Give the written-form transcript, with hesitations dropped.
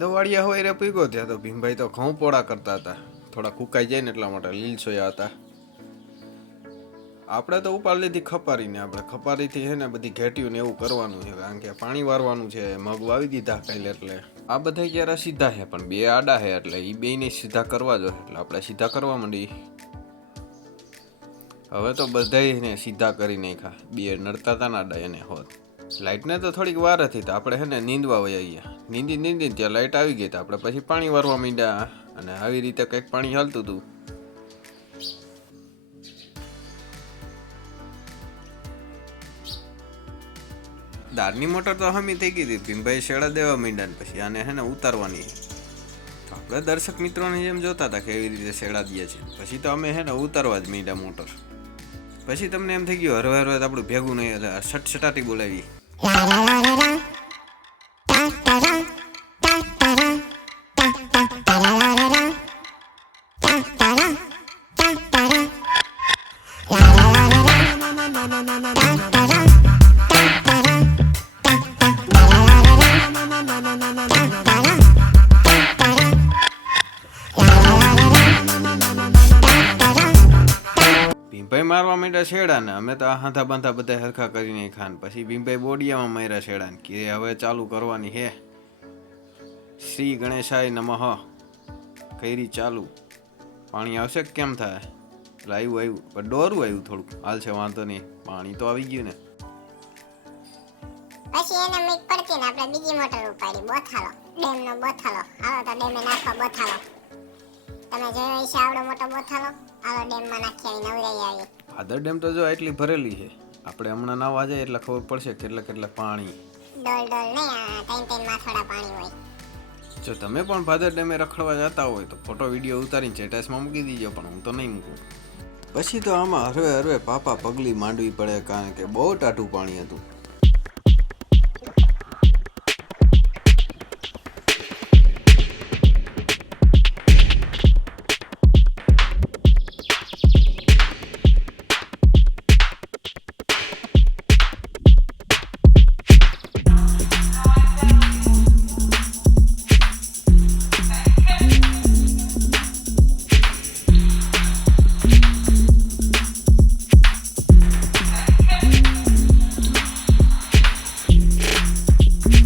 દવાડિયા હોય રે પીગો ત્યાં તો ભીમભાઈ તો ઘઉં પોળા કરતા હતા, થોડા ફૂંકાઈ જાય ને એટલા માટે લીલસોયા હતા. આપણે તો ઉપાડ લીધી ખપારીને, આપણે ખપારીથી છે ને બધી ઘેટ્યું ને એવું કરવાનું છે, કારણ કે પાણી વારવાનું છે. મગ વાવી દીધા કાલે, એટલે આ બધા ક્યારે સીધા છે પણ બે આડા છે, એટલે એ બેને સીધા કરવા જોઈએ, એટલે આપણે સીધા કરવા માંડી. હવે તો બધાને સીધા કરી નાખ્યા, બે નડતા હતા ને આડા એને હોત. લાઇટને તો થોડીક વાર હતી તો આપણે છે ને નીંદવા વયા ગયા, નીંદી ત્યાં લાઇટ આવી ગઈ તો આપણે પછી પાણી વારવા માંડ્યા, અને આવી રીતે કંઈક પાણી હાલતું હતું. દારની મોટર તો હમી થઈ ગઈ હતી, ભીમભાઈ શેડા દેવા માંડ્યા ને પછી આને હે ને ઉતારવાની. તો આપણે દર્શક મિત્રોને જેમ જોતા હતા કે એવી રીતે શેડા દે છે, પછી તો અમે હે ને ઉતારવા જ માંડ્યા મોટર. પછી તમને એમ થઈ ગયું હરવે હરવે આપણું ભેગું નહીં, એટલે સટસટાટી બોલાવી. ભીમભાઈ મારવા માંડ્યા શેડા ને અમે તો આ હાથા બાંધા બધા હરખા કરીને ખાન. પછી ભીમભાઈ બોડિયામાં માર્યા શેડા ને કે હવે ચાલુ કરવાની હે. શ્રી ગણેશાય નમઃ કઈરી ચાલુ. પાણી આવશે કેમ થાય? એટલે આવ્યું પણ ડોરું આવ્યું થોડુંક, હાલ છે વાંધો નહીં, પાણી તો આવી ગયું ને. પછી એને મીક પડતી ને આપણે બીજી મોટર ઉપાડી, બોથાલો ડેમનો બોથાલો. હાલો તો ડેમે નાખવા બોથાલો. તમે જોયો છે આવડો મોટો બોથાલો? હાલો ડેમમાં નાખી આવી, નવરાઈ આવી. ભાદર ડેમ તો જો એટલી ભરેલી છે, આપણે હમણાં નાવા જાય એટલે ખબર પડશે કેટલા પાણી. ડોલ નહીં, ત્રણ માથોડા પાણી હોય. જો તમે પણ ભાદર ડેમે રખડવા જતા હોય તો ફોટો વિડીયો ઉતારીને સ્ટેટસમાં મૂકી દીજો, પણ હું તો નહીં મૂકું. પછી તો આમાં હરવે પાપા પગલી માંડવી પડે, કારણ કે બહુ ટાઢું પાણી હતું.